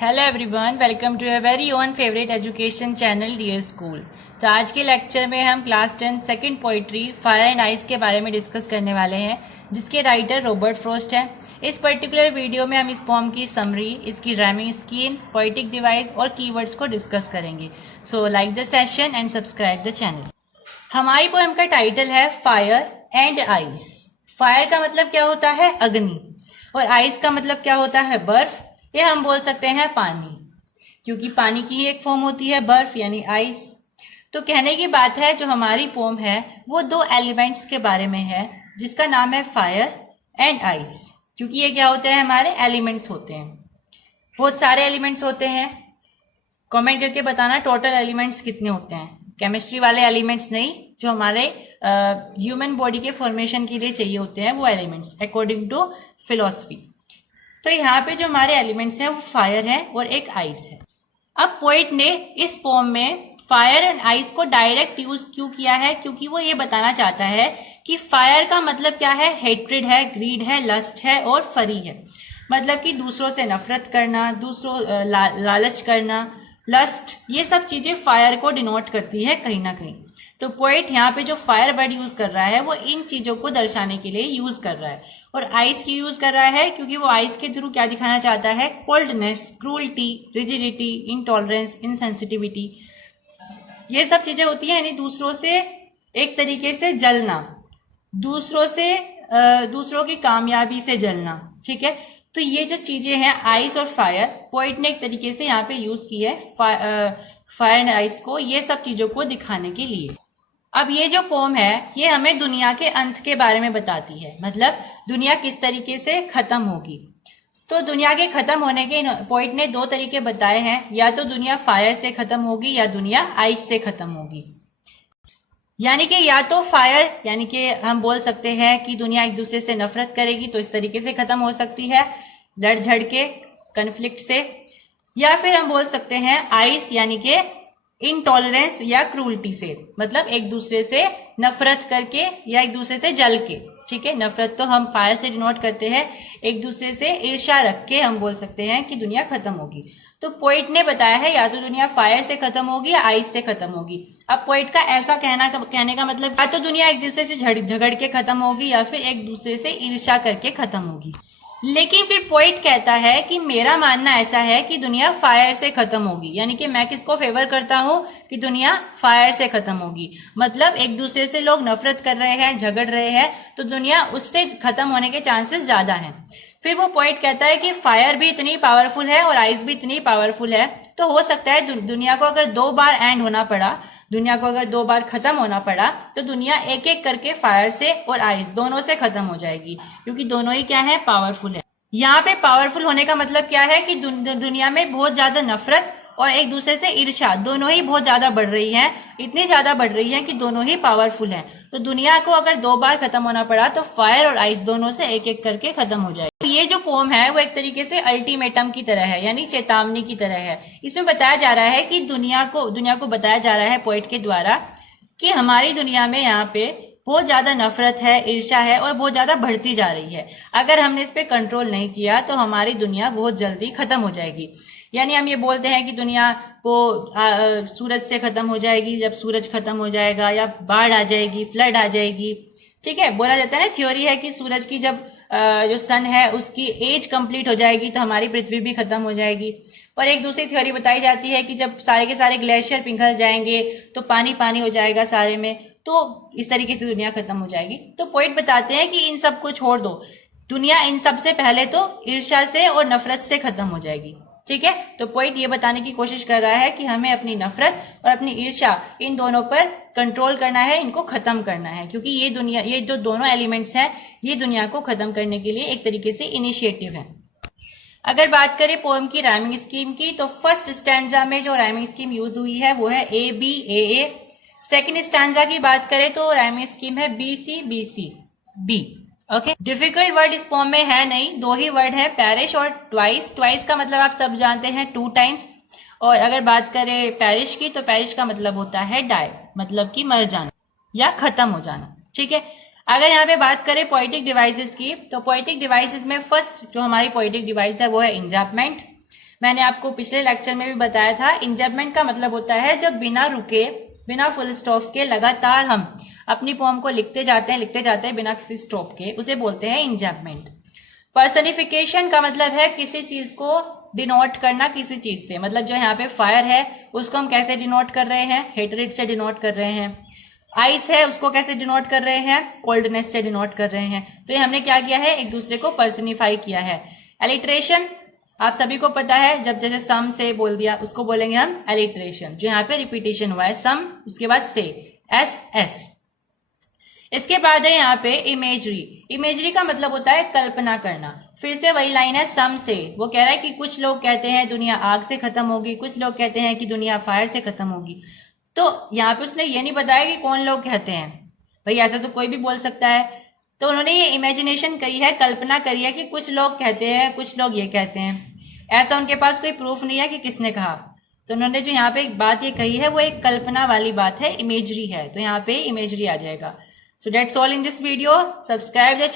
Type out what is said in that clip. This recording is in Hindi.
Hello everyone, welcome to your very own favourite education channel dear school. तो आज के लेक्चर में हम class 10 second poetry fire and ice के बारे में डिस्कस करने वाले हैं, जिसके राइटर रॉबर्ट फ्रॉस्ट हैं। इस पर्टिकुलर वीडियो में हम इस पोम की समरी, इसकी राइमिंग स्कीम, पोइटिक डिवाइस और कीवर्ड्स को डिस्कस करेंगे। So like the session and subscribe the channel. हमारी पोएम का टाइटल है फायर एंड आइस। फायर का मतलब क्या होता है? अग्नि। और आइस का मतलब क्या होता है? बर्फ। ये हम बोल सकते हैं पानी, क्योंकि पानी की ही एक फॉर्म होती है बर्फ यानी आइस। तो कहने की बात है, जो हमारी पोम है वो दो एलिमेंट्स के बारे में है, जिसका नाम है फायर एंड आइस। क्योंकि ये क्या होते हैं? हमारे एलिमेंट्स होते हैं। बहुत सारे एलिमेंट्स होते हैं। कमेंट करके बताना टोटल एलिमेंट्स कितने होते हैं। केमिस्ट्री वाले एलिमेंट्स नहीं, जो हमारे ह्यूमन बॉडी के फॉर्मेशन के लिए चाहिए होते हैं, वो एलिमेंट्स अकॉर्डिंग टू फिलॉसफी। तो यहाँ पे जो हमारे एलिमेंट्स हैं वो फायर है और एक आइस है। अब पोइट ने इस पोम में फायर एंड आइस को डायरेक्ट यूज क्यों किया है? क्योंकि वो ये बताना चाहता है कि फायर का मतलब क्या है? हेट्रेड है, ग्रीड है, लस्ट है और फरी है। मतलब कि दूसरों से नफरत करना, दूसरों लालच करना, लस्ट, ये सब चीजें फायर को डिनोट करती है कहीं ना कहीं। तो पोएट यहाँ पे जो फायर वर्ड यूज कर रहा है वो इन चीजों को दर्शाने के लिए यूज कर रहा है। और आइस की यूज कर रहा है क्योंकि वो आइस के थ्रू क्या दिखाना चाहता है? Coldness, cruelty, rigidity, intolerance, insensitivity, ये सब चीजें होती है। यानी दूसरों से एक तरीके से जलना, दूसरों की कामयाबी से जलना। ठीक है, तो ये जो चीजें हैं आइस और फायर, पोइट ने एक तरीके से यहाँ पे यूज की है फायर एंड आइस को, ये सब चीजों को दिखाने के लिए। अब ये जो पोम है ये हमें दुनिया के अंत के बारे में बताती है, मतलब दुनिया किस तरीके से खत्म होगी। तो दुनिया के खत्म होने के पोइट ने दो तरीके बताए हैं, या तो दुनिया फायर से खत्म होगी या दुनिया आइस से खत्म होगी। यानी कि या तो फायर, यानी कि हम बोल सकते हैं कि दुनिया एक दूसरे से नफरत करेगी, तो इस तरीके से खत्म हो सकती है, लड़ झड़ के, कन्फ्लिक्ट से। या फिर हम बोल सकते हैं आइस, यानी कि इनटॉलरेंस या क्रूअल्टी से, मतलब एक दूसरे से नफरत करके या एक दूसरे से जल के। ठीक है, नफरत तो हम फायर से डिनोट करते हैं, एक दूसरे से ईर्ष्या रख के हम बोल सकते हैं कि दुनिया खत्म होगी। तो पोइट ने बताया है या तो दुनिया फायर से खत्म होगी या आइस से खत्म होगी। अब पोइट का ऐसा कहने का मतलब, या तो दुनिया एक दूसरे से झगड़ के खत्म होगी या फिर एक दूसरे से ईर्ष्या करके खत्म होगी। लेकिन फिर पोइट कहता है कि मेरा मानना ऐसा है कि दुनिया फायर से खत्म होगी। यानी कि मैं किसको फेवर करता हूं कि दुनिया फायर से खत्म होगी, मतलब एक दूसरे से लोग नफरत कर रहे हैं, झगड़ रहे हैं, तो दुनिया उससे खत्म होने के चांसेस ज्यादा हैं। फिर वो पोइट कहता है कि फायर भी इतनी पावरफुल है और आइस भी इतनी पावरफुल है, तो हो सकता है दुनिया को अगर दो बार एंड होना पड़ा, दुनिया को अगर दो बार खत्म होना पड़ा, तो दुनिया एक एक करके फायर से और आइस दोनों से खत्म हो जाएगी, क्योंकि दोनों ही क्या है? पावरफुल है। यहाँ पे पावरफुल होने का मतलब क्या है कि दुनिया में बहुत ज्यादा नफरत और एक दूसरे से ईर्ष्या दोनों ही बहुत ज्यादा बढ़ रही है, इतनी ज्यादा बढ़ रही है कि दोनों ही पावरफुल है। तो दुनिया को अगर दो बार खत्म होना पड़ा तो फायर और आइस दोनों से एक एक करके खत्म हो जाएगी। ये जो पोम है वो एक तरीके से अल्टीमेटम की तरह है, यानी चेतावनी की तरह है। इसमें बताया जा रहा है कि दुनिया को बताया जा रहा है पोइट के द्वारा कि हमारी दुनिया में यहाँ पे बहुत ज्यादा नफरत है, ईर्ष्या है और बहुत ज्यादा बढ़ती जा रही है। अगर हमने इस पे कंट्रोल नहीं किया तो हमारी दुनिया बहुत जल्दी खत्म हो जाएगी। यानी हम ये बोलते हैं कि दुनिया को सूरज से खत्म हो जाएगी जब सूरज खत्म हो जाएगा, या बाढ़ आ जाएगी, फ्लड आ जाएगी। ठीक है, बोला जाता है ना, थ्योरी है कि सूरज की जब जो सन है उसकी एज कंप्लीट हो जाएगी तो हमारी पृथ्वी भी खत्म हो जाएगी। और एक दूसरी थ्योरी बताई जाती है कि जब सारे के सारे ग्लेशियर पिघल जाएंगे तो पानी पानी हो जाएगा सारे में, तो इस तरीके से दुनिया खत्म हो जाएगी। तो पोइट बताते हैं कि इन सब को छोड़ दो, दुनिया इन सब से पहले तो ईर्ष्या से और नफरत से खत्म हो जाएगी। ठीक है, तो पोइट ये बताने की कोशिश कर रहा है कि हमें अपनी नफरत और अपनी ईर्ष्या इन दोनों पर कंट्रोल करना है, इनको खत्म करना है, क्योंकि ये जो दोनों एलिमेंट्स हैं ये दुनिया को खत्म करने के लिए एक तरीके से इनिशिएटिव है। अगर बात करें पोएम की राइमिंग स्कीम की, तो फर्स्ट स्टैंजा में जो राइमिंग स्कीम यूज हुई है वो है A B A A. Second stanza की बात करें तो राइमिंग स्कीम है B C B C B. Okay, difficult word इस फॉर्म में है नहीं, दो ही वर्ड है, पेरिश और ट्वाइस। ट्वाइस का मतलब आप सब जानते हैं, टू टाइम्स। और अगर बात करें पेरिश की, तो पेरिश का मतलब होता है डाई, मतलब कि मर जाना या खत्म हो जाना। ठीक है, अगर यहाँ पे बात करें पोएटिक डिवाइसेस की, तो पोएटिक डिवाइसेस में फर्स्ट जो हमारी पोएटिक डिवाइस है वो है इंजापमेंट। मैंने आपको पिछले लेक्चर में भी बताया था, इंजंपमेंट का मतलब होता है जब बिना रुके, बिना फुल स्टॉप के लगातार हम अपनी पोएम को लिखते जाते हैं बिना किसी स्टॉप के, उसे बोलते हैं इंजंपमेंट। पर्सनिफिकेशन का मतलब है किसी चीज को डिनोट करना किसी चीज से, मतलब जो यहाँ पे फायर है उसको हम कैसे डिनोट कर रहे हैं, हेटरेड से डिनोट कर रहे हैं। आइस है उसको कैसे डिनोट कर रहे हैं, कोल्डनेस से डिनोट कर रहे हैं। तो ये हमने क्या किया है, एक दूसरे को पर्सनिफाई किया है। एलिट्रेशन आप सभी को पता है, जब जैसे सम से बोल दिया उसको बोलेंगे हम एलिट्रेशन। जो यहाँ पे रिपीटेशन हुआ है सम, उसके बाद से, एस एस। इसके बाद है यहाँ पे इमेजरी। इमेजरी का मतलब होता है कल्पना करना। फिर से वही लाइन है सम से, वो कह रहा है कि कुछ लोग कहते हैं दुनिया आग से खत्म होगी, कुछ लोग कहते हैं कि दुनिया फायर से खत्म होगी। तो यहाँ पे उसने ये नहीं बताया कि कौन लोग कहते हैं, भाई ऐसा तो कोई भी बोल सकता है। तो उन्होंने ये इमेजिनेशन करी है, कल्पना करी है कि कुछ लोग कहते हैं, कुछ लोग ये कहते हैं। ऐसा उनके पास कोई प्रूफ नहीं है कि किसने कहा। तो उन्होंने जो यहाँ पे एक बात ये कही है वो एक कल्पना वाली बात है, इमेजरी है। तो यहाँ पे इमेजरी आ जाएगा। So that's all in this video. Subscribe the